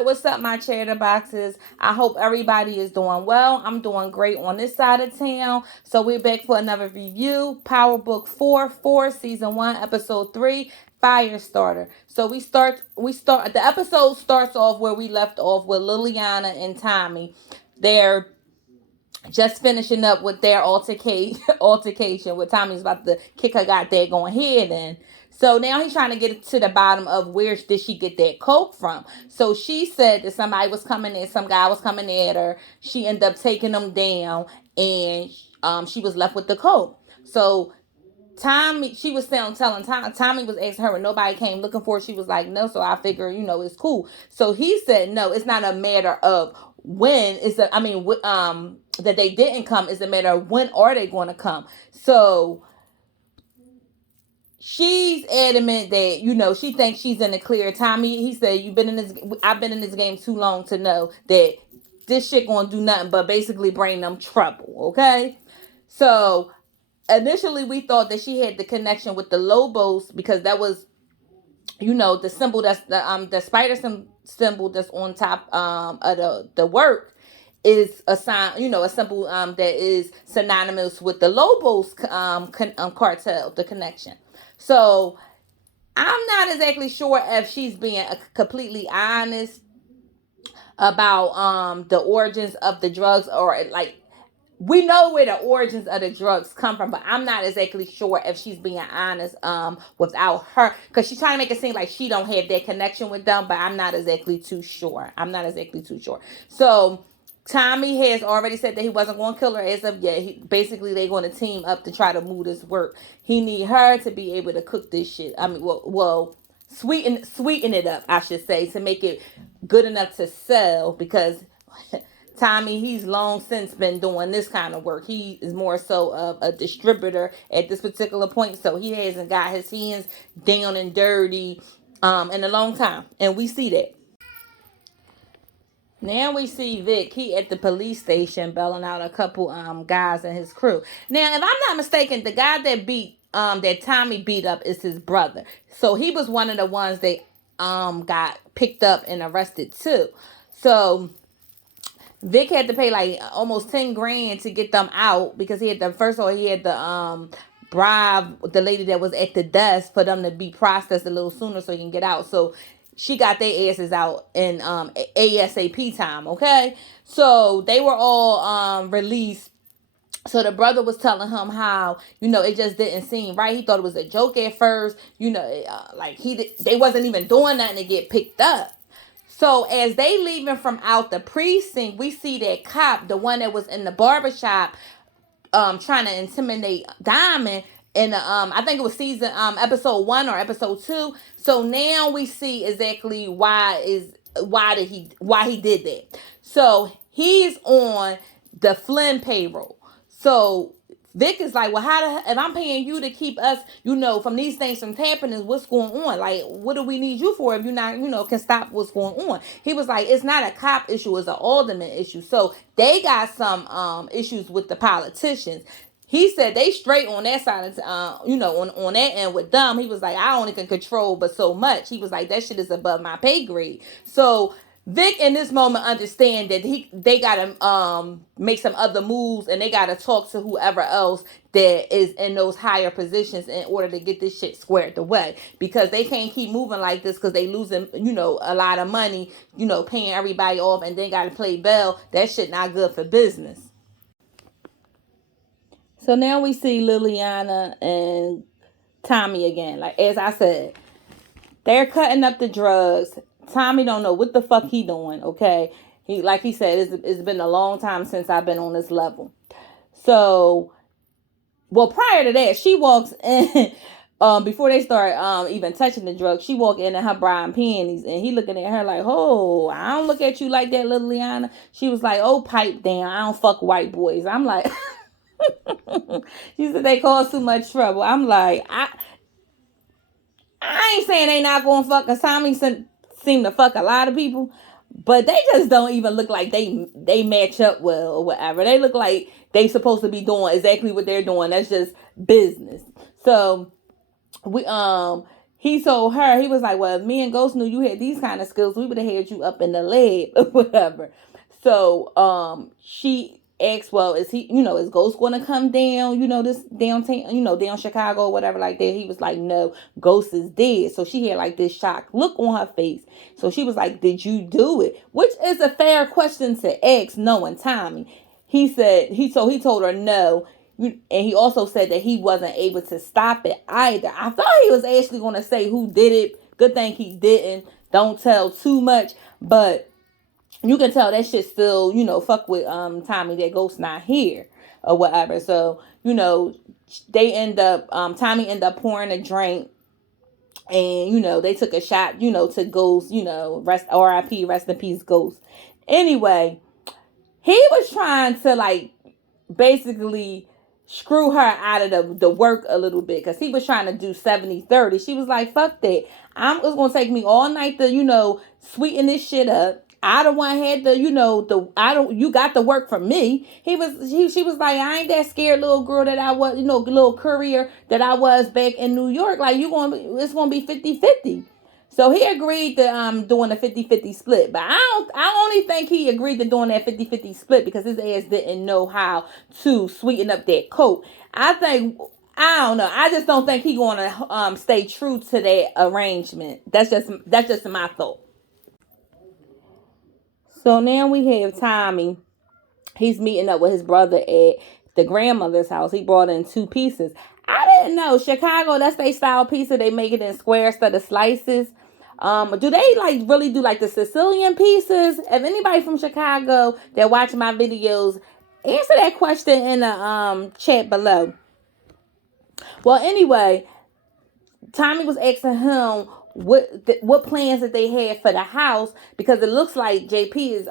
What's up, my cheddar boxes? I hope everybody is doing well. I'm doing great on this side of town. So we're back for another review. Power Book 4, Season 1, Episode 3, Firestarter. So we start the episode starts off where we left off with Liliana and Tommy. They're just finishing up with their altercation where Tommy's about to kick her goddamn going head in. So now he's trying to get to the bottom of where did she get that coke from. So she said that somebody was coming in, some guy was coming at her. She ended up taking them down, and she was left with the coke. So Tommy, she was telling Tommy was asking her when nobody came looking for her. She was like, no. So I figure, it's cool. So he said, no, it's not a matter of when. That they didn't come. It's a matter of when are they going to come. So she's adamant that she thinks she's in the clear. Tommy, he said, I've been in this game too long to know that this shit gonna do nothing but basically bring them trouble. Okay, so initially we thought that she had the connection with the Lobos because that was the symbol, that's the spider symbol that's on top of the work is a sign, a symbol that is synonymous with the Lobos cartel, the connection. So I'm not exactly sure if she's being completely honest about the origins of the drugs, or like we know where the origins of the drugs come from, but I'm not exactly sure if she's being honest without her, because she's trying to make it seem like she don't have that connection with them, but I'm not exactly too sure. So Tommy has already said that he wasn't going to kill her as of yet. Basically, they're going to team up to try to move this work. He need her to be able to cook this shit. I mean, well, sweeten it up, I should say, to make it good enough to sell, because Tommy, he's long since been doing this kind of work. He is more so of a distributor at this particular point, so he hasn't got his hands down and dirty in a long time, and we see that. Now we see Vic. He at the police station belling out a couple guys and his crew. Now, if I'm not mistaken, the guy that Tommy beat up is his brother. So he was one of the ones that got picked up and arrested too. So Vic had to pay like almost 10 grand to get them out, because he had the bribe the lady that was at the desk for them to be processed a little sooner so he can get out. So she got their asses out in ASAP time. Okay, so they were all released. So the brother was telling him how it just didn't seem right. He thought it was a joke at first. Like they wasn't even doing nothing to get picked up. So as they leaving from out the precinct, we see that cop, the one that was in the barbershop, trying to intimidate Diamond in the I think it was season episode 1 or episode 2. So now we see exactly why he did that. So he's on the Flynn payroll. So Vic is like, well, if I'm paying you to keep us, from these things from happening, what's going on? Like, what do we need you for if you're not, can stop what's going on? He was like, it's not a cop issue, it's an alderman issue. So they got some issues with the politicians. He said they straight on that side of, on that end with them. He was like, I only can control but so much. He was like, that shit is above my pay grade. So Vic in this moment understand that they gotta make some other moves, and they gotta talk to whoever else that is in those higher positions in order to get this shit squared away, because they can't keep moving like this, because they losing a lot of money, paying everybody off, and then gotta play bell. That shit not good for business. So now we see Liliana and Tommy again. Like as I said, they're cutting up the drugs. Tommy don't know what the fuck he doing. Okay, he said, it's been a long time since I've been on this level. So, well, prior to that, she walks in. Before they start even touching the drugs, she walked in her bra and panties, and he looking at her like, "Oh, I don't look at you like that, Liliana." She was like, "Oh, pipe down. I don't fuck white boys." I'm like, she said they cause too much trouble. I'm like, I ain't saying they not gonna fuck, cause Tommy seem to fuck a lot of people, but they just don't even look like they match up well or whatever. They look like they supposed to be doing exactly what they're doing. That's just business. So we he told her, he was like, well, if me and Ghost knew you had these kind of skills, we would have had you up in the lab or whatever. So she asked, well, is he, is Ghost gonna come down, this downtown, down Chicago or whatever like that? He was like, no, Ghost is dead. So she had like this shocked look on her face. So she was like, did you do it? Which is a fair question to ask, knowing Tommy. He told her no. And he also said that he wasn't able to stop it either. I thought he was actually going to say who did it. Good thing he didn't. Don't tell too much. But you can tell that shit still, fuck with Tommy, that Ghost not here or whatever. So, they end up, Tommy end up pouring a drink. And, they took a shot, to Ghost, rest R.I.P., rest in peace, Ghost. Anyway, he was trying to, like, basically screw her out of the work a little bit, because he was trying to do 70-30. She was like, fuck that. It's going to take me all night to, sweeten this shit up. I don't want had the, you got the work from me. She was like, I ain't that scared little girl that I was, little courier that I was back in New York. Like, it's going to be 50-50. So he agreed to doing a 50-50 split. But I only think he agreed to doing that 50-50 split because his ass didn't know how to sweeten up that coat. I don't know. I just don't think he going to stay true to that arrangement. That's just my thought. So now we have Tommy. He's meeting up with his brother at the grandmother's house. He brought in 2 pieces. I didn't know. Chicago, that's their style pizza. They make it in squares instead of slices. Do they like really do like the Sicilian pieces? If anybody from Chicago that watch my videos, answer that question in the chat below. Well, anyway, Tommy was asking him what plans that they had for the house, because it looks like JP is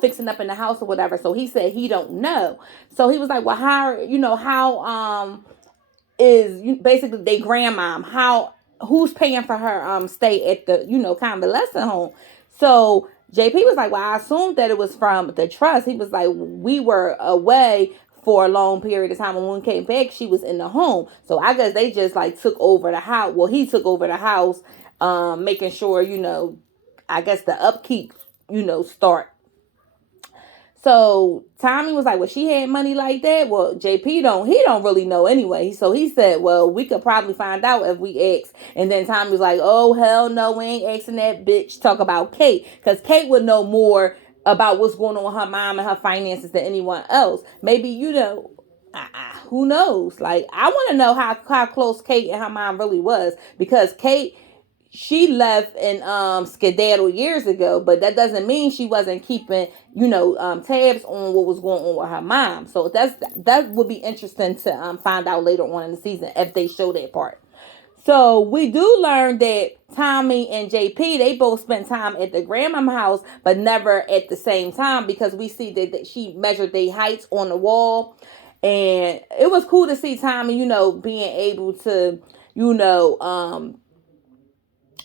fixing up in the house or whatever. So he said he don't know. So he was like, well, how is basically they grandmom, who's paying for her stay at the convalescent home? So JP was like, well, I assumed that it was from the trust. He was like, we were away for a long period of time, and when we came back, she was in the home. So I guess they just like took over the house. Well, he took over the house, making sure I guess the upkeep start. So Tommy was like, well, she had money like that. Well, JP don't really know anyway. So he said, well, we could probably find out if we ask. And then Tommy was like, oh, hell no, we ain't asking that bitch. Talk about Kate. Because Kate would know more about what's going on with her mom and her finances than anyone else. Maybe, who knows? Like, I want to know how close Kate and her mom really was. Because Kate, she left and skedaddle years ago, but that doesn't mean she wasn't keeping, tabs on what was going on with her mom. So that would be interesting to find out later on in the season if they show that part. So we do learn that Tommy and JP, they both spent time at the grandmama house, but never at the same time, because we see that she measured their heights on the wall. And it was cool to see Tommy, being able to,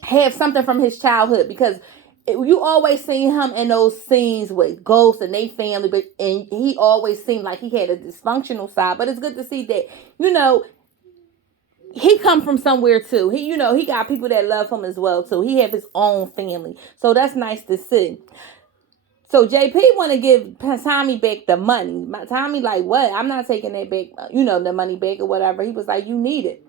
have something from his childhood, because you always see him in those scenes with Ghost and they family, and he always seemed like he had a dysfunctional side. But it's good to see that, he come from somewhere too. He got people that love him as well too. He have his own family. So that's nice to see. So JP want to give Tommy back the money. Tommy like, what? I'm not taking that back, the money back or whatever. He was like, you need it.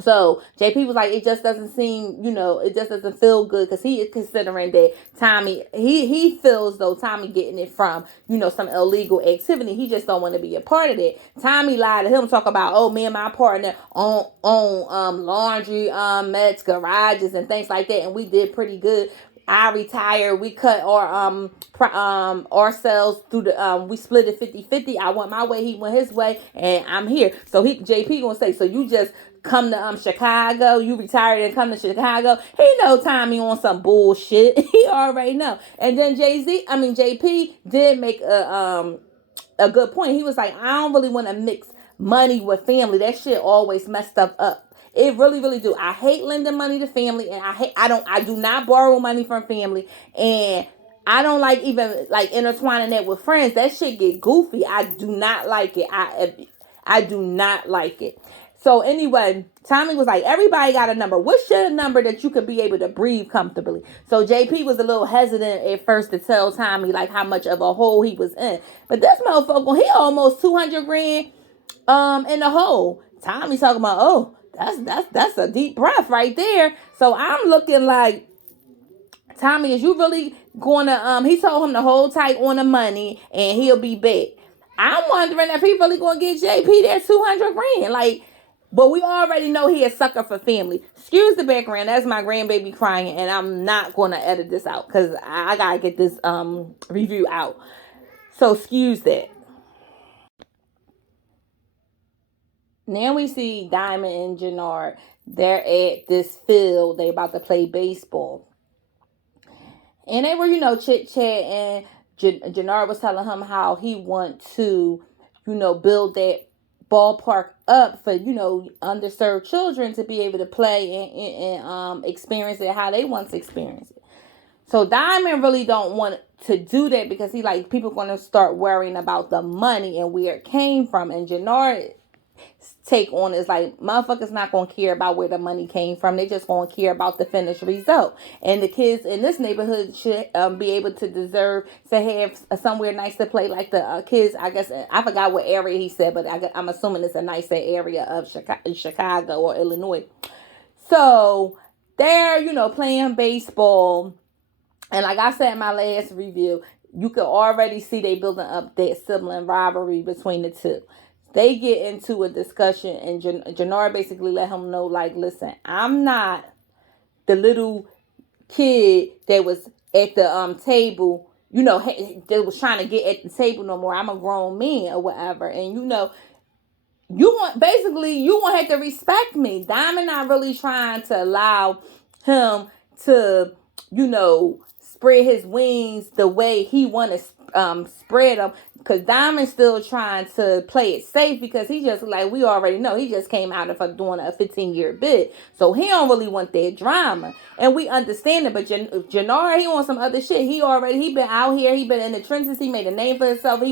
So JP was like, it just doesn't seem, it just doesn't feel good, because he is considering that Tommy, he feels though Tommy getting it from, some illegal activity. He just don't want to be a part of it. Tommy lied to him, talk about, oh, me and my partner own laundry mets, garages, and things like that, and we did pretty good. I retired. We cut ourselves through the we split it 50-50. I went my way, he went his way, and I'm here. So JP gonna say, so you just come to Chicago, you retired and come to Chicago. He know Tommy on some bullshit. He already know. And then JP did make a good point. He was like, I don't really want to mix money with family. That shit always messed stuff up. It really, really do. I hate lending money to family, and I do not borrow money from family, and I don't like even like intertwining that with friends. That shit get goofy. I do not like it. I do not like it. So anyway, Tommy was like, everybody got a number. What's your number that you could be able to breathe comfortably? So JP was a little hesitant at first to tell Tommy like how much of a hole he was in. But this motherfucker, he almost 200 grand in the hole. Tommy talking about, oh, that's a deep breath right there. So I'm looking like, Tommy, is you really gonna he told him to hold tight on the money and he'll be back. I'm wondering if he really gonna get JP that 200 grand. Like, but we already know he a sucker for family. Excuse the background. That's my grandbaby crying, and I'm not gonna edit this out because I gotta get this review out. So excuse that. Now we see Diamond and Jannard. They're at this field. They about to play baseball. And they were, chit chat, and Jannard was telling him how he want to, build that ballpark up for, underserved children to be able to play and experience it how they want to experience it. So Diamond really don't want to do that because he like people going to start worrying about the money and where it came from. And Jannard take on is like motherfuckers not gonna care about where the money came from. They just gonna care about the finished result. And the kids in this neighborhood should be able to deserve to have somewhere nice to play. Like the kids, I guess I forgot what area he said, but I'm assuming it's a nicer area of Chicago or Illinois. So they're playing baseball, and like I said in my last review, you could already see they building up that sibling rivalry between the two. They get into a discussion, and Jannard basically let him know, like, listen, I'm not the little kid that was at the table, that was trying to get at the table no more. I'm a grown man or whatever. And, you won't have to respect me. Diamond not really trying to allow him to, spread his wings the way he want to spread them. Because Diamond's still trying to play it safe because he just, like we already know, he just came out of doing a 15-year bid. So he don't really want that drama. And we understand it. But Jannard, he wants some other shit. He been out here. He been in the trenches. He made a name for himself.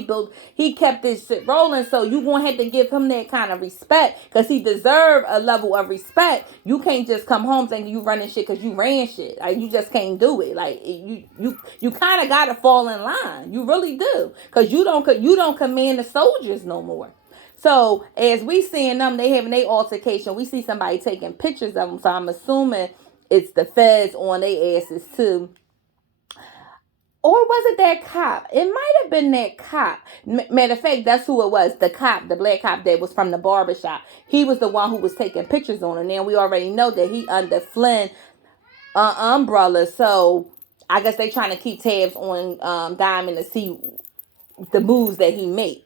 He kept this shit rolling. So you going to have to give him that kind of respect because he deserve a level of respect. You can't just come home thinking you running shit because you ran shit. Like, you just can't do it. Like, you kind of got to fall in line. You really do. Because you don't command the soldiers no more. So as we seeing them, they having their altercation. We see somebody taking pictures of them. So I'm assuming it's the feds on their asses too. Or was it that cop? It might have been that cop. Matter of fact, that's who it was. The cop, the black cop that was from the barbershop. He was the one who was taking pictures on her. Now we already know that he under Flynn umbrella. So I guess they trying to keep tabs on Diamond to see the moves that he made.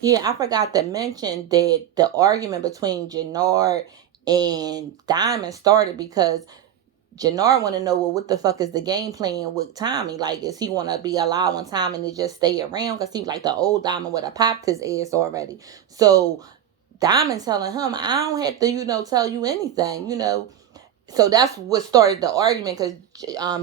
Yeah, I forgot to mention that the argument between Jannard and Diamond started because Jannard want to know, well, what the fuck is the game plan with Tommy? Like, is he want to be allowing Tommy to just stay around? Because he like the old Diamond would have popped his ass already. So Diamond telling him, I don't have to, tell you anything, So that's what started the argument because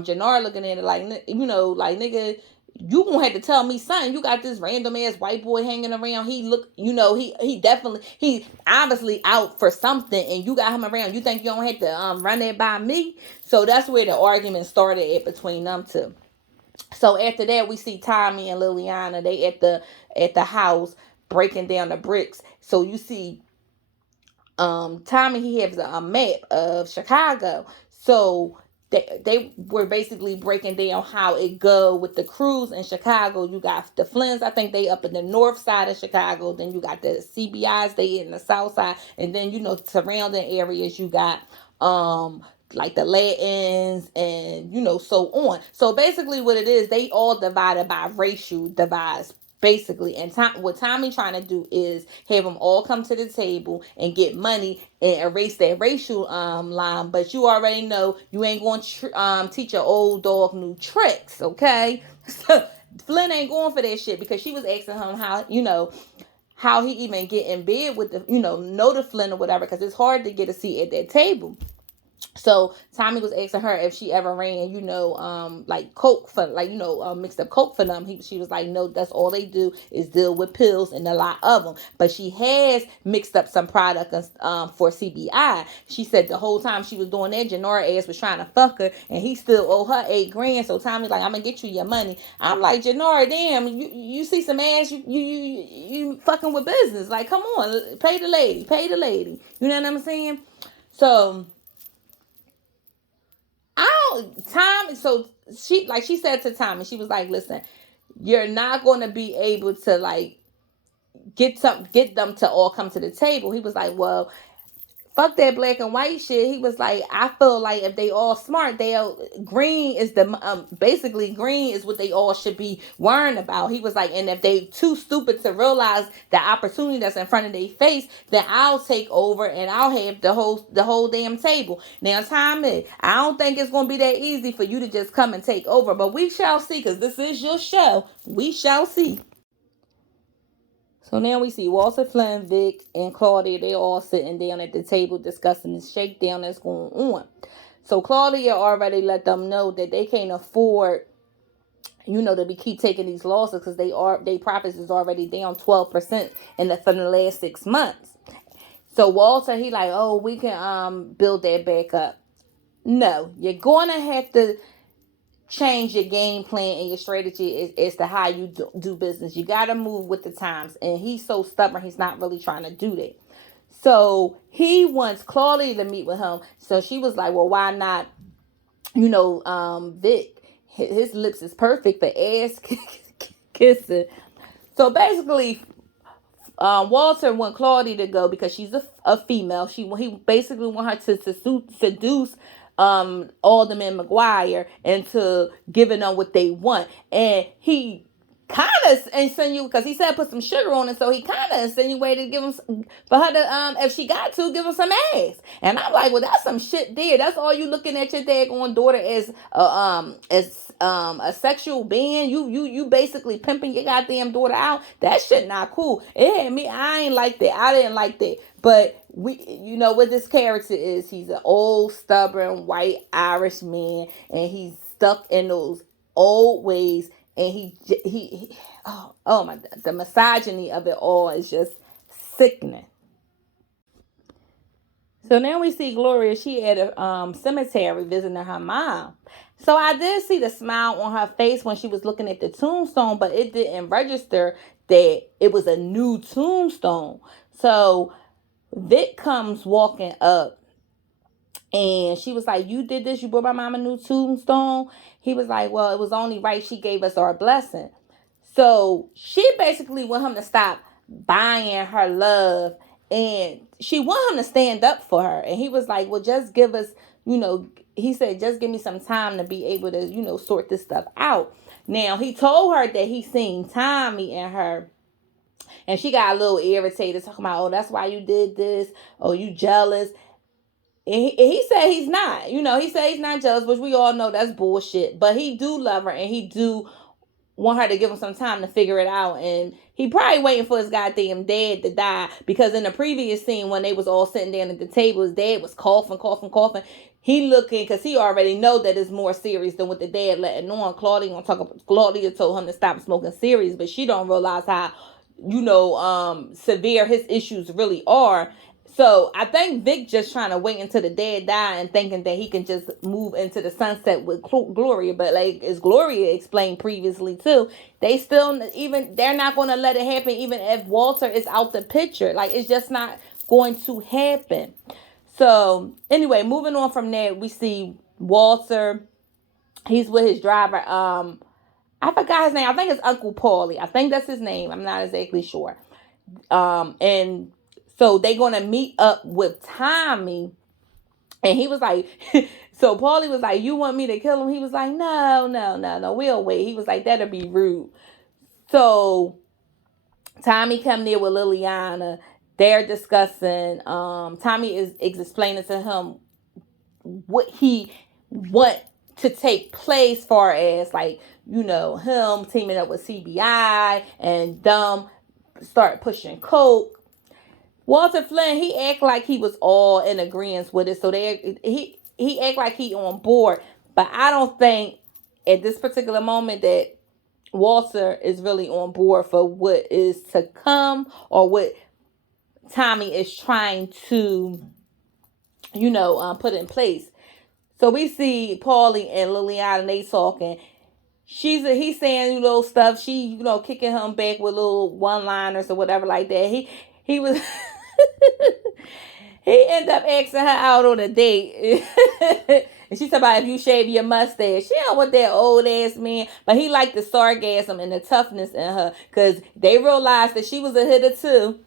Jannard looking at it like, like, nigga, you gonna have to tell me something. You got this random ass white boy hanging around. He look, he obviously out for something, and you got him around. You think you don't have to run that by me? So that's where the argument started at between them two. So after that, we see Tommy and Liliana. They at the house breaking down the bricks. So you see Tommy, he has a map of Chicago. So they were basically breaking down how it go with the crews in Chicago. You got the Flynn's, I think they up in the north side of Chicago. Then you got the CBIs, they in the south side. And then, surrounding areas, you got like the Latins and, so on. So basically what it is, they all divided by racial divides. Basically, and what Tommy trying to do is have them all come to the table and get money and erase that racial line. But you already know you ain't going to teach your old dog new tricks, okay? So Flynn ain't going for that shit because she was asking him how, how he even get in bed with the, know the Flynn or whatever, because it's hard to get a seat at that table. So Tommy was asking her if she ever ran, like coke for, like, mixed up coke for them. She was like, no, that's all they do is deal with pills and a lot of them. But she has mixed up some product for CBI. She said the whole time she was doing that, Janora ass was trying to fuck her, and he still owe her $8,000. So Tommy's like, I'm gonna get you your money. I'm like, Janora, damn, you see some ass, you fucking with business. Like, come on, pay the lady. You know what I'm saying? So so she said to Tommy, she was like, listen, you're not going to be able to like get them to all come to the table. He was like, well, fuck that black and white shit. He was like, I feel like if they all smart, green is basically green is what they all should be worrying about. He was like, and if they too stupid to realize the opportunity that's in front of their face, then I'll take over and I'll have the whole damn table. Now, Tommy, I don't think it's gonna be that easy for you to just come and take over, but we shall see, because this is your show. We shall see. So now we see Walter, Flynn, Vic, and Claudia. They all sitting down at the table discussing this shakedown that's going on. So Claudia already let them know that they can't afford, to keep taking these losses, because they profits is already down 12% for the last 6 months. So Walter, he like, oh, we can build that back up. No, you're gonna have to change your game plan and your strategy as to how you do business. You got to move with the times. And he's so stubborn, he's not really trying to do that. So he wants Claudia to meet with him. So she was like, well, why not, Vic? His lips is perfect for ass kissing. So basically, Walter want Claudia to go because she's a female. He basically want her to seduce Alderman McGuire into giving them what they want, and he kind of insinuated, because he said put some sugar on it, so he kind of insinuated give him for her to if she got to give him some ass. And I'm like, well, that's some shit there. That's all you looking at your daggone daughter as a sexual being. You basically pimping your goddamn daughter out. That shit not cool. It had me. I ain't like that. I didn't like that. But what this character is. He's an old, stubborn, white Irish man, and he's stuck in those old ways. And he oh my, the misogyny of it all is just sickening. So now we see Gloria. She at a cemetery visiting her mom. So I did see the smile on her face when she was looking at the tombstone, but it didn't register that it was a new tombstone. So Vic comes walking up, and she was like, you did this? You brought my mom a new tombstone? He was like, well, it was only right she gave us our blessing. So she basically want him to stop buying her love, and she want him to stand up for her. And he was like, well, just give us, he said, just give me some time to be able to, sort this stuff out. Now, he told her that he seen Tommy and her, and she got a little irritated, talking about, oh, that's why you did this. Oh, you jealous. And he said he's not. He said he's not jealous, which we all know that's bullshit. But he do love her, and he do want her to give him some time to figure it out. And he probably waiting for his goddamn dad to die, because in the previous scene when they was all sitting down at the table, his dad was coughing. He looking, because he already know that it's more serious than what the dad letting on. Claudia told him to stop smoking serious, but she don't realize how severe his issues really are. So I think Vic just trying to wait until the dad die and thinking that he can just move into the sunset with Gloria. But like as Gloria explained previously too, they're not going to let it happen even if Walter is out the picture. Like it's just not going to happen. So anyway, moving on from that, we see Walter. He's with his driver. I forgot his name. I think it's Uncle Paulie. I think that's his name. I'm not exactly sure. And so they gonna meet up with Tommy, and he was like, so Paulie was like, you want me to kill him? He was like, no, we'll wait. He was like, that'll be rude. So Tommy come there with Liliana. They're discussing. Tommy is explaining to him what he want to take place, far as like him teaming up with CBI and them start pushing coke. Walter Flynn, he act like he was all in agreement with it, so he act like he on board. But I don't think at this particular moment that Walter is really on board for what is to come or what Tommy is trying to, put in place. So we see Paulie and Liliana, they talking. He's saying little stuff. She, kicking him back with little one liners or whatever like that. He was he ended up asking her out on a date. And she talking about if you shave your mustache. She don't want that old ass man. But he liked the sarcasm and the toughness in her. Because they realized that she was a hitter too.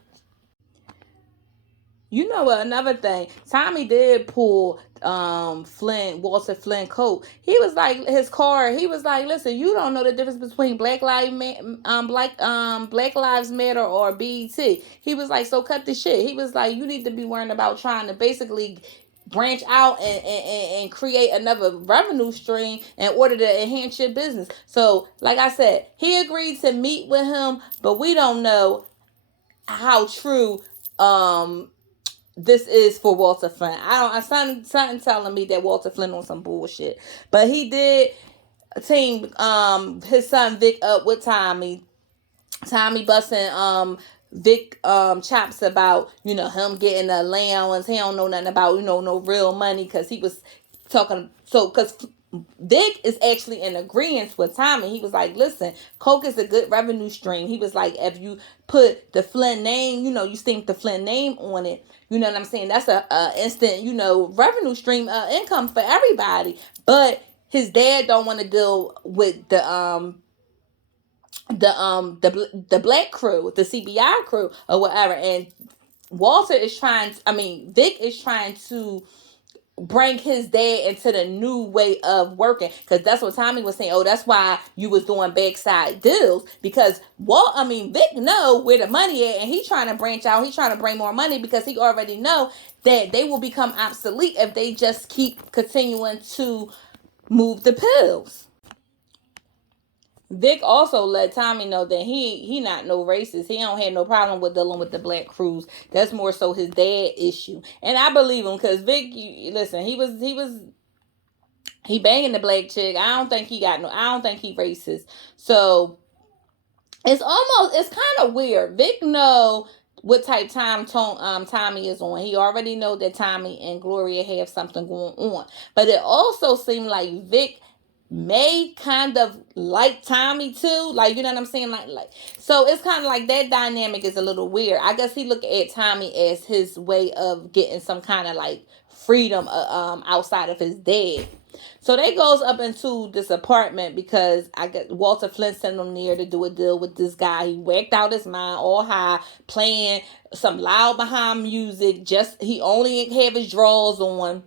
You know what? Another thing, Tommy did pull Walter Flynn coat. He was like his car. He was like, listen, you don't know the difference between Black Lives Matter or BET. He was like, so cut the shit. He was like, you need to be worrying about trying to basically branch out and create another revenue stream in order to enhance your business. So, like I said, he agreed to meet with him, but we don't know how true this is for Walter Flynn. Something telling me that Walter Flynn on some bullshit. But he did team his son Vic up with Tommy. Tommy busting Vic chops about, him getting the allowance. He don't know nothing about, no real money, because he was talking, so because Vic is actually in agreement with Tommy. He was like, listen, coke is a good revenue stream. He was like, if you put the Flynn name, you stamp the Flynn name on it, you know what I'm saying? That's a instant, revenue stream, income for everybody. But his dad don't want to deal with the black crew, the CBI crew or whatever. And Vic is trying to bring his dad into the new way of working, because that's what Tommy was saying. Oh, that's why you was doing backside deals, because Vic know where the money at, and he trying to branch out. He trying to bring more money because he already know that they will become obsolete if they just keep continuing to move the pills. Vic also let Tommy know that he not no racist. He don't have no problem with dealing with the black crews. That's more so his dad issue, and I believe him, because Vic, listen, he banging the black chick. I don't think he racist. So it's kind of weird. Vic know what type Tommy is on. He already know that Tommy and Gloria have something going on. But it also seemed like Vic may kind of like Tommy too. Like, you know what I'm saying? Like so it's kind of like that dynamic is a little weird. I guess he look at Tommy as his way of getting some kind of like freedom outside of his dad. So they goes up into this apartment because I guess Walter Flynn sent him there to do a deal with this guy. He whacked out his mind, all high, playing some loud behind music. Just he only have his drawers on.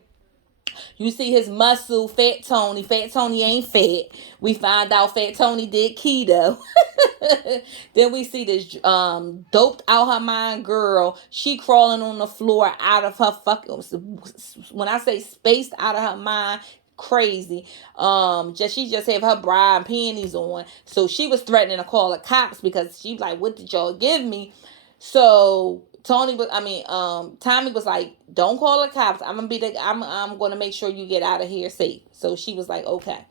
You see his muscle, Fat Tony. Fat Tony ain't fat. We find out Fat Tony did keto. Then we see this doped out her mind girl. She crawling on the floor out of her fucking, when I say spaced out of her mind, crazy. She just have her bra and panties on. So she was threatening to call the cops because she was like, what did y'all give me? So Tommy was like, don't call the cops. I'm gonna make sure you get out of here safe. So she was like, okay.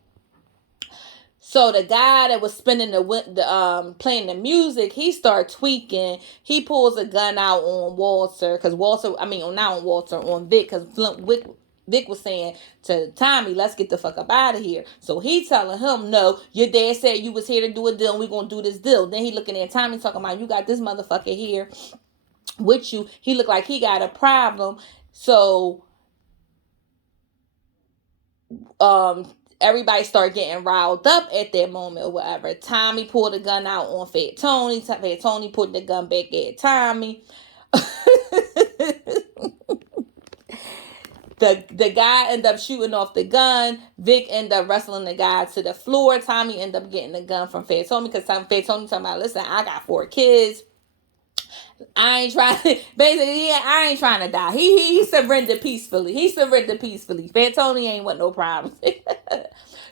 So the guy that was spinning playing the music, he started tweaking. He pulls a gun out on Walter, because not on Walter, on Vic, because Vic was saying to Tommy, let's get the fuck up out of here. So he telling him, no, your dad said you was here to do a deal, and we're gonna do this deal. Then he looking at Tommy talking about, you got this motherfucker here with you. He looked like he got a problem. So everybody started getting riled up at that moment or whatever. Tommy pulled the gun out on Fat Tony. Fat Tony put the gun back at Tommy. The guy ended up shooting off the gun. Vic ended up wrestling the guy to the floor. Tommy ended up getting the gun from Fat Tony, because Fat Tony talking about, listen, I got 4 kids. I ain't trying I ain't trying to die. He surrendered peacefully. Fat Tony ain't want no problems.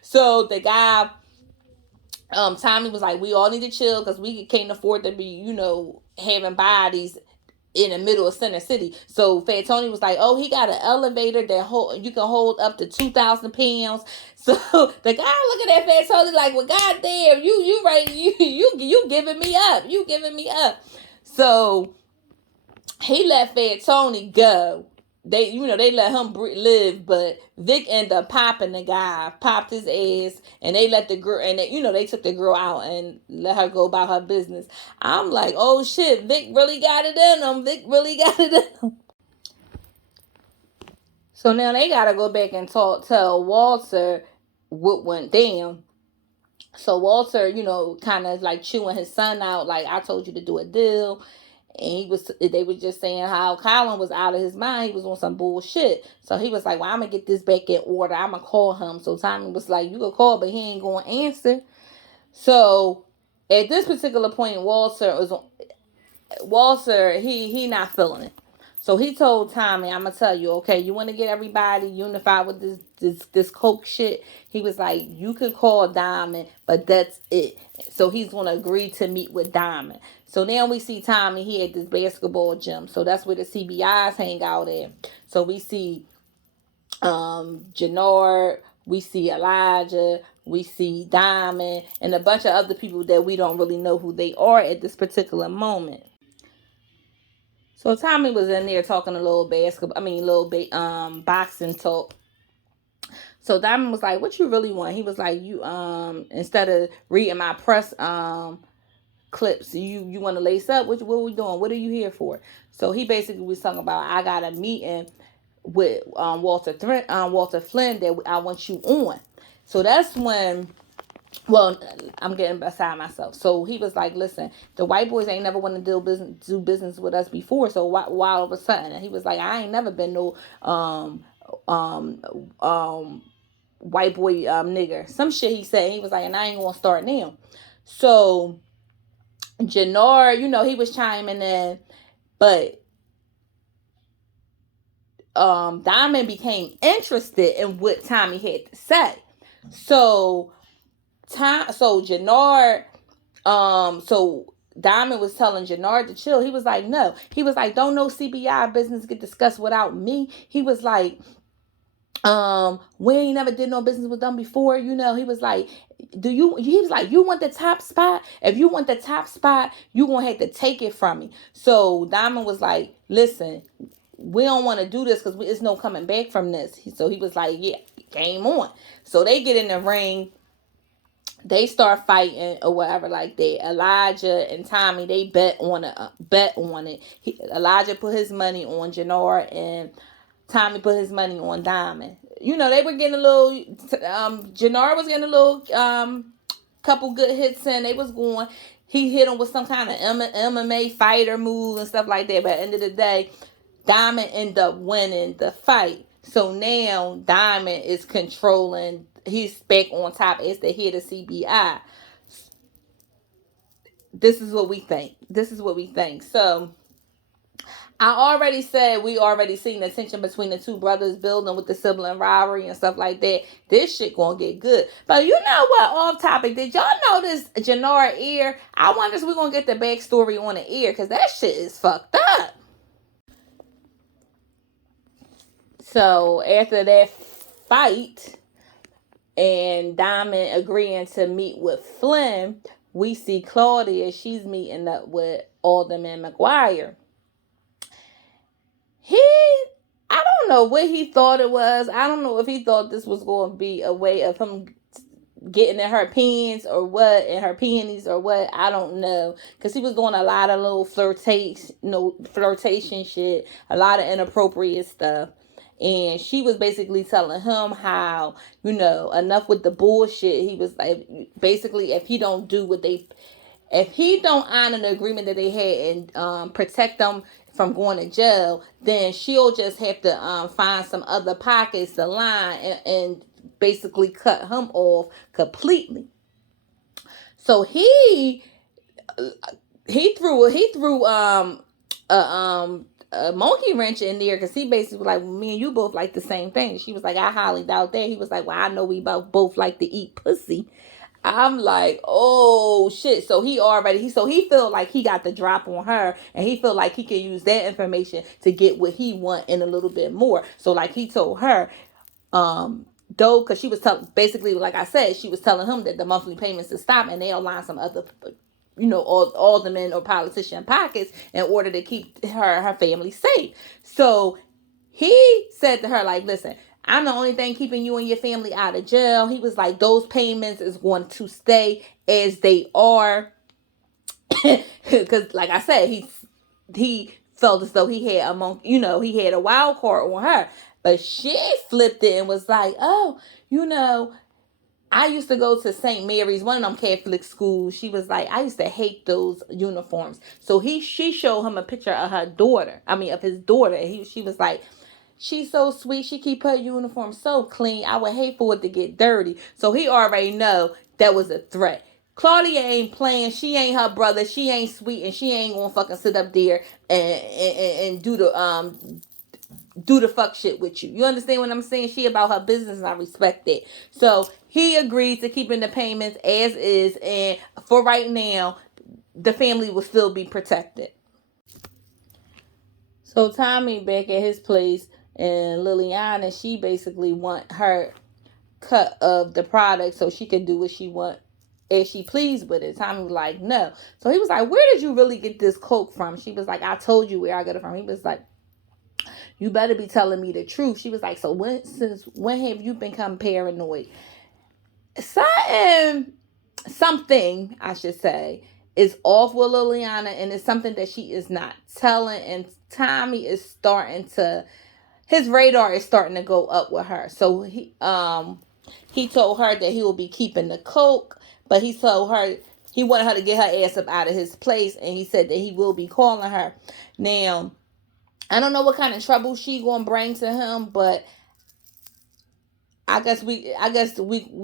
So the guy, Tommy was like, we all need to chill because we can't afford to be, having bodies in the middle of Center City. So Fat Tony was like, "Oh, he got an elevator that you can hold up to 2,000 pounds." So the guy looking at Fat Tony like, "Well, goddamn, you right, you giving me up, you giving me up." So he let Fat Tony go. They let him live, but Vic ended up popping the guy, popped his ass, and they let the girl, and they took the girl out and let her go about her business. I'm like, oh shit, Vic really got it in him. Vic really got it in him. So now they gotta go back and tell Walter what went down. So Walter, kind of like chewing his son out, like, I told you to do a deal. And they was just saying how Colin was out of his mind. He was on some bullshit. So he was like, well, I'm going to get this back in order. I'm going to call him. So Tommy was like, you can call, but he ain't going to answer. So at this particular point, Walter, he not feeling it. So he told Tommy, I'm gonna tell you, okay, you want to get everybody unified with this coke shit. He was like, you can call Diamond, but that's it. So he's gonna agree to meet with Diamond. So now we see Tommy. He at this basketball gym. So that's where the CBIs hang out at. So we see Jannard, we see Elijah, we see Diamond, and a bunch of other people that we don't really know who they are at this particular moment. So Tommy was in there talking a little boxing talk. So Diamond was like, "What you really want?" He was like, "You instead of reading my press clips, you want to lace up? What we doing? What are you here for?" So he basically was talking about, I got a meeting with Walter Flynn that I want you on. So that's when. Well, I'm getting beside myself. So he was like, "Listen, the white boys ain't never want to do business with us before. So why all of a sudden?" And he was like, "I ain't never been no um um white boy nigger." Some shit he said. He was like, "And I ain't gonna start now." So Jannard, he was chiming in, but Diamond became interested in what Tommy had to say. So Jannard, so Diamond was telling Jannard to chill. He was like, no. He was like, don't no CBI business get discussed without me. He was like, we ain't never did no business with them before. He was like, he was like, you want the top spot? If you want the top spot, you gonna have to take it from me. So Diamond was like, listen, we don't want to do this because there's no coming back from this. So he was like, yeah, game on. So they get in the ring. They start fighting or whatever like that. Elijah and Tommy, they bet on it. Elijah put his money on Jannard and Tommy put his money on Diamond. They were getting a little. Jannard was getting a little couple good hits in. They was going. He hit him with some kind of MMA fighter move and stuff like that. But at the end of the day, Diamond ended up winning the fight. So now Diamond is controlling. He's back on top as the head of CBI. This is what we think. So I already said we already seen the tension between the two brothers building with the sibling rivalry and stuff like that. This shit gonna get good. But you know what? Off topic. Did y'all notice Jannard ear? I wonder if we're gonna get the backstory on the ear because that shit is fucked up. So after that fight and Diamond agreeing to meet with Flynn, we see Claudia. She's meeting up with Alderman McGuire. I don't know what he thought it was. I don't know if he thought this was going to be a way of him getting in her pants or what, in her panties or what. I don't know. Because he was doing a lot of little flirtation shit, a lot of inappropriate stuff. And she was basically telling him how, enough with the bullshit. He was like, basically, if he don't honor the agreement that they had and protect them from going to jail, then she'll just have to find some other pockets to line and basically cut him off completely. So he threw a monkey wrench in there because he basically was like, well, me and you both like the same thing. She was like, I highly doubt that. He was like, well, I know we both like to eat pussy. I'm like, oh shit. So he feel like he got the drop on her, and he feel like he can use that information to get what he want and a little bit more. So like he told her, though, because she was telling, basically, like I said, she was telling him that the monthly payments to stop, and they'll line some other, alderman or politician pockets in order to keep her family safe. So he said to her, like, listen, I'm the only thing keeping you and your family out of jail. He was like, those payments is going to stay as they are. Because, like I said, he felt as though he had he had a wild card on her. But she flipped it and was like, oh, I used to go to St. Mary's, one of them Catholic schools. She was like, I used to hate those uniforms. So she showed him a picture of her daughter. I mean, of his daughter. She was like, she's so sweet. She keep her uniform so clean. I would hate for it to get dirty. So he already know that was a threat. Claudia ain't playing. She ain't her brother. She ain't sweet, and she ain't gonna fucking sit up there and do the fuck shit with you. You understand what I'm saying? She about her business, and I respect it. So he agreed to keeping the payments as is, and for right now, the family will still be protected. So Tommy back at his place, and Liliana, she basically want her cut of the product so she could do what she want as she pleased with it. Tommy was like, no. So he was like, where did you really get this coke from? She was like, I told you where I got it from. He was like, you better be telling me the truth. She was like, so since when have you become paranoid? Something I should say is off with Liliana, and it's something that she is not telling, and Tommy is starting to, his radar is starting to go up with her. So he told her that he will be keeping the coke, but he told her he wanted her to get her ass up out of his place, and he said that he will be calling her. Now, I don't know what kind of trouble she gonna bring to him, but I guess we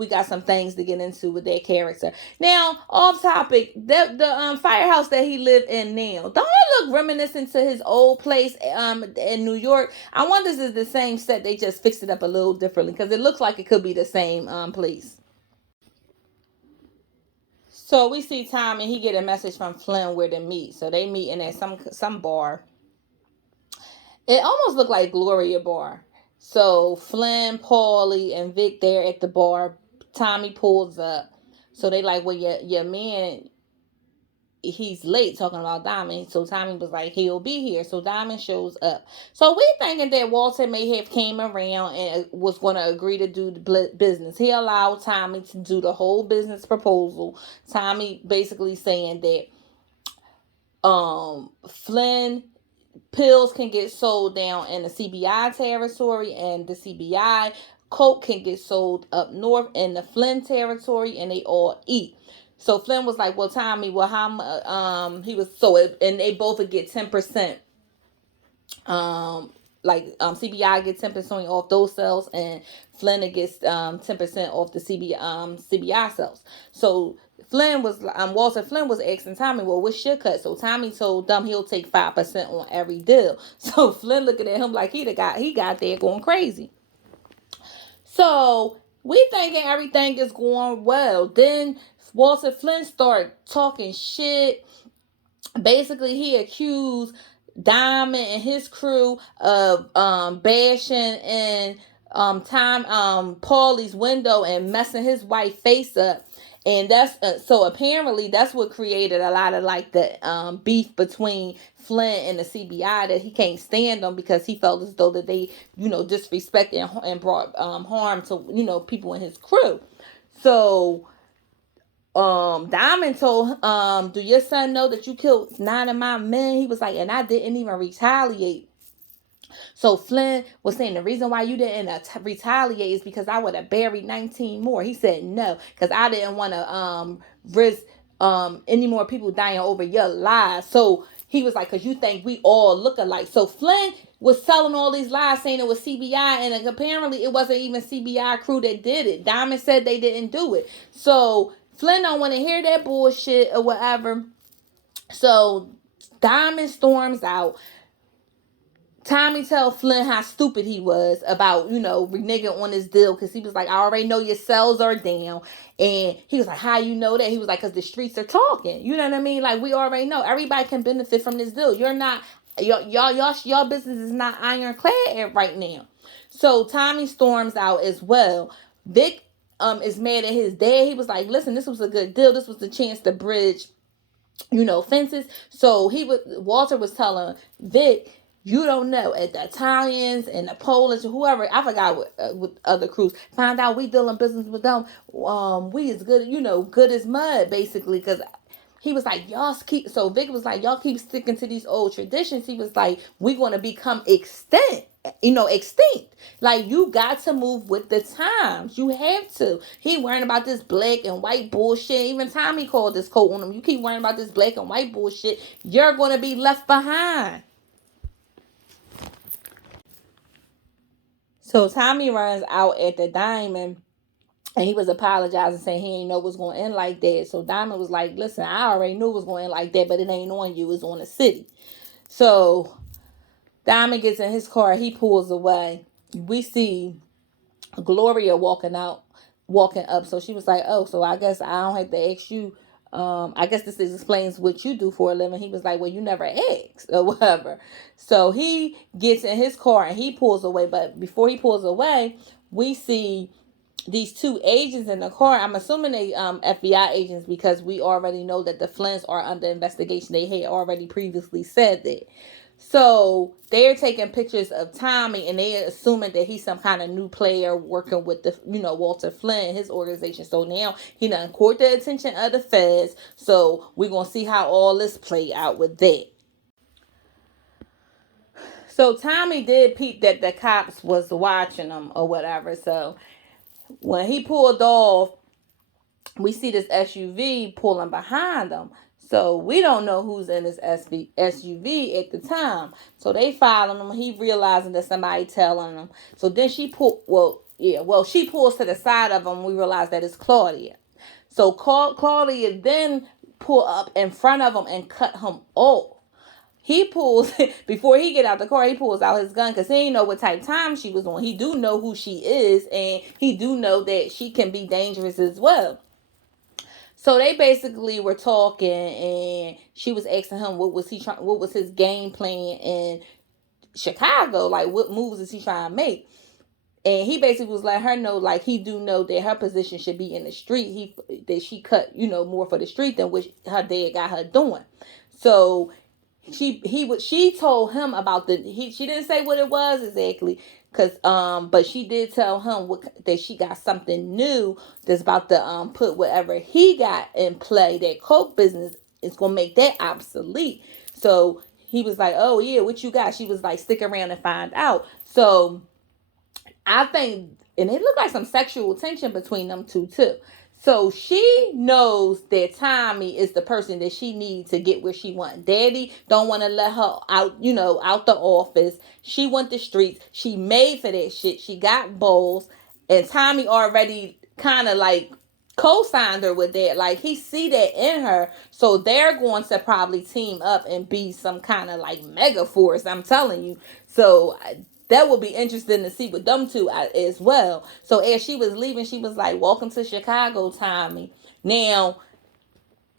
got some things to get into with that character. Now, off topic, the firehouse that he lived in now, don't it look reminiscent to his old place in New York? I wonder if this is the same set. They just fixed it up a little differently, because it looks like it could be the same place. So we see Tom, and he get a message from Flynn where to meet. So they meeting at some bar. It almost looked like Gloria Bar. So Flynn, Paulie, and Vic there at the bar. Tommy pulls up. So they like, well, your man, he's late, talking about Diamond. So Tommy was like, he'll be here. So Diamond shows up. So we thinking that Walter may have came around and was going to agree to do the business. He allowed Tommy to do the whole business proposal. Tommy basically saying that Flynn pills can get sold down in the CBI territory, and the CBI coke can get sold up north in the Flynn territory, and they all eat. So Flynn was like, well, Tommy, well, how he was, and they both would get 10%. CBI gets 10% off those sales, and Flynn gets 10% off the CBI sales. So Walter Flynn was asking Tommy, well, what's your cut? So Tommy told them he'll take 5% on every deal. So Flynn looking at him like he got there going crazy. So we thinking everything is going well. Then Walter Flynn started talking shit. Basically, he accused Diamond and his crew of bashing in Paulie's window and messing his white face up. And that's so apparently that's what created a lot of like the beef between Flynn and the CBI, that he can't stand them because he felt as though that they disrespected and brought harm to people in his crew. So Diamond told do your son know that you killed 9 of my men? He was like, and I didn't even retaliate. So Flynn was saying the reason why you didn't retaliate is because I would have buried 19 more. He said no, because I didn't want to risk any more people dying over your lies. So he was like, because you think we all look alike. So Flynn was telling all these lies, saying it was CBI, and apparently it wasn't even CBI crew that did it. Diamond said they didn't do it. So Flynn don't want to hear that bullshit or whatever. So Diamond storms out. Tommy tell Flynn how stupid he was about, reneging on this deal, because he was like, I already know your cells are down. And he was like, how you know that? He was like, because the streets are talking. You know what I mean? Like, we already know. Everybody can benefit from this deal. You're not, y'all business is not ironclad right now. So Tommy storms out as well. Vic is mad at his dad. He was like, listen, this was a good deal. This was the chance to bridge, fences. So Walter was telling Vic, you don't know, at the Italians and the Polish or whoever, I forgot what other crews, find out we dealing business with them. We as good, good as mud, basically, because he was like, y'all keep, so Vic was like, y'all keep sticking to these old traditions. He was like, we're going to become extinct. Like, you got to move with the times. You have to. He worrying about this black and white bullshit. Even Tommy called this quote on him. You keep worrying about this black and white bullshit, you're going to be left behind. So Tommy runs out at the Diamond, and he was apologizing, saying he ain't know what's going to end like that. So Diamond was like, listen, I already knew it was going to end like that, but it ain't on you. It's on the city. So Diamond gets in his car. He pulls away. We see Gloria walking up. So she was like, oh, so I guess I don't have to ask you. I guess this explains what you do for a living. He was like, well, you never asked or whatever. So he gets in his car and he pulls away. But before he pulls away, we see these two agents in the car. I'm assuming they FBI agents, because we already know that the Flynn's are under investigation. They had already previously said that. So they're taking pictures of Tommy, and they're assuming that he's some kind of new player working with the, Walter Flynn, his organization. So now he done caught the attention of the feds. So we're going to see how all this play out with that. So Tommy did peep that the cops was watching him or whatever. So when he pulled off, we see this SUV pulling behind them. So we don't know who's in this SUV at the time. So they following him. He realizing that somebody telling him. So then she she pulls to the side of him. We realize that it's Claudia. So Claudia then pull up in front of him and cut him off. He pulls, before he get out the car, he pulls out his gun, because he ain't know what type of time she was on. He do know who she is, and he do know that she can be dangerous as well. So they basically were talking, and she was asking him what was his game plan in Chicago, like what moves is he trying to make. And he basically was letting her know, like, he do know that her position should be in the street. That she cut, more for the street than what her dad got her doing. So she told him about she didn't say what it was exactly, but she did tell him that she got something new that's about to put whatever he got in play, that coke business, is gonna make that obsolete. So he was like, oh yeah, what you got? She was like, stick around and find out. So I think, and it looked like some sexual tension between them two too. So she knows that Tommy is the person that she needs to get where she wants. Daddy don't want to let her out, out the office. She want the streets. She made for that shit. She got balls. And Tommy already kind of like co-signed her with that. Like, he see that in her. So they're going to probably team up and be some kind of like mega force. I'm telling you. So that will be interesting to see with them two as well. So as she was leaving, she was like, welcome to Chicago, Tommy. Now,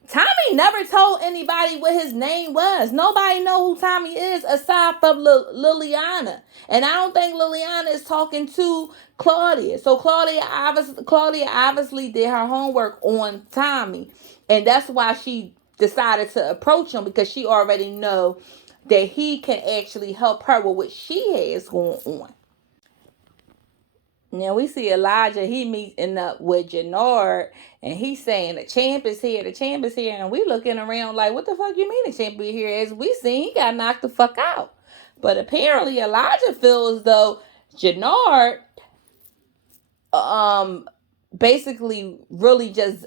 Tommy never told anybody what his name was. Nobody know who Tommy is aside from Liliana. And I don't think Liliana is talking to Claudia. So Claudia obviously did her homework on Tommy. And that's why she decided to approach him, because she already know that he can actually help her with what she has going on. Now we see Elijah, he meeting up with Jannard, and he's saying the champ is here, and we looking around like, what the fuck you mean the champ is here? As we seen, he got knocked the fuck out. But apparently Elijah feels as though Jannard basically really just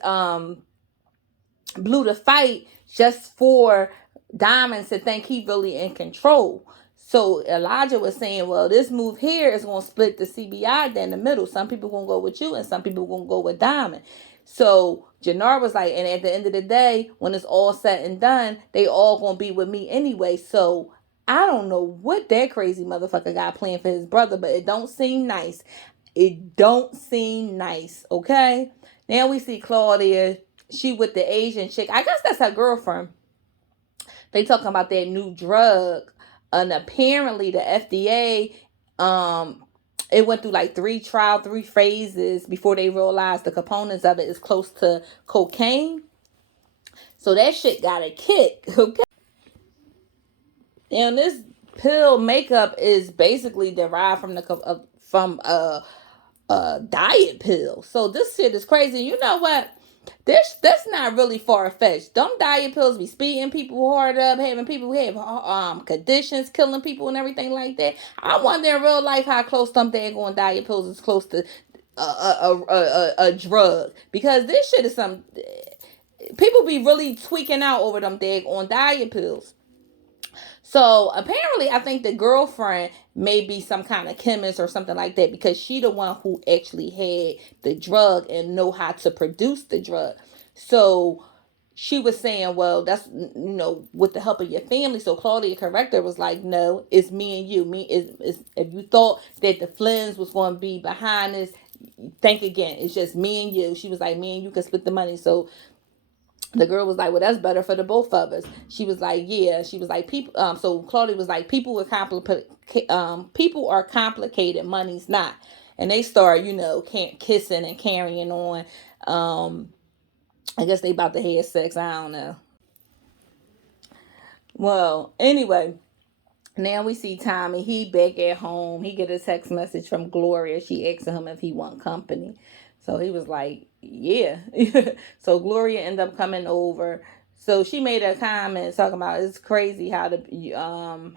blew the fight just for Diamonds to think he really in control. So Elijah was saying, well, this move here is going to split the CBI down the middle. Some people going to go with you and some people going to go with Diamond. So Jannard was like, and at the end of the day, when it's all said and done, they all going to be with me anyway. So I don't know what that crazy motherfucker got planned for his brother, but it don't seem nice. It don't seem nice, okay? Now we see Claudia. She with the Asian chick. I guess that's her girlfriend. They talking about that new drug. And apparently the FDA, it went through like three phases before they realized the components of it is close to cocaine. So that shit got a kick, okay? And this pill makeup is basically derived from a diet pill. So this shit is crazy. You know what? That's not really far fetched. Them diet pills be speeding people hard up, having people who have conditions, killing people and everything like that. I wonder in real life how close them daggone diet pills is close to a drug, because this shit is some people be really tweaking out over them daggone diet pills. So apparently, I think the girlfriend may be some kind of chemist or something like that, because she the one who actually had the drug and know how to produce the drug. So she was saying, well, that's, with the help of your family. So Claudia corrector was like, no, it's me and you. Is if you thought that the Flynn's was going to be behind this, think again. It's just me and you. She was like, me and you can split the money. So the girl was like, well, that's better for the both of us. She was like, yeah. She was like, people. So Claudia was like, people are complicated. Money's not. And they start, kissing and carrying on. I guess they about to have sex. I don't know. Well, anyway, now we see Tommy. He back at home. He get a text message from Gloria. She asked him if he want company. So he was like, yeah. So Gloria ended up coming over. So she made a comment talking about it's crazy how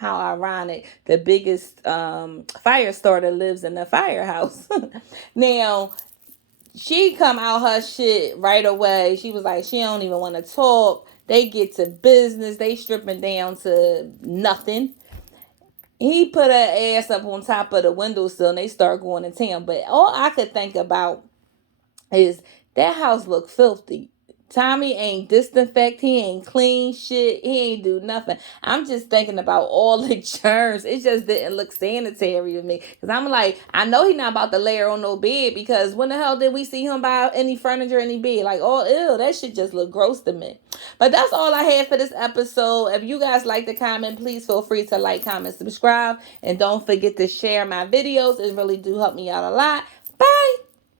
ironic the biggest fire starter lives in the firehouse. Now she come out her shit right away. She was like, she don't even want to talk. They get to business. They stripping down to nothing. He put her ass up on top of the windowsill and they start going to town. But all I could think about is that house look filthy. Tommy ain't disinfect, he ain't clean shit, he ain't do nothing. I'm just thinking about all the germs. It just didn't look sanitary to me. Cause I'm like, I know he not about to lay her on no bed, because when the hell did we see him buy any furniture, any bed? Like, oh ew, that shit just look gross to me. But that's all I had for this episode. If you guys like the comment, please feel free to like, comment, subscribe, and don't forget to share my videos. It really do help me out a lot. Bye.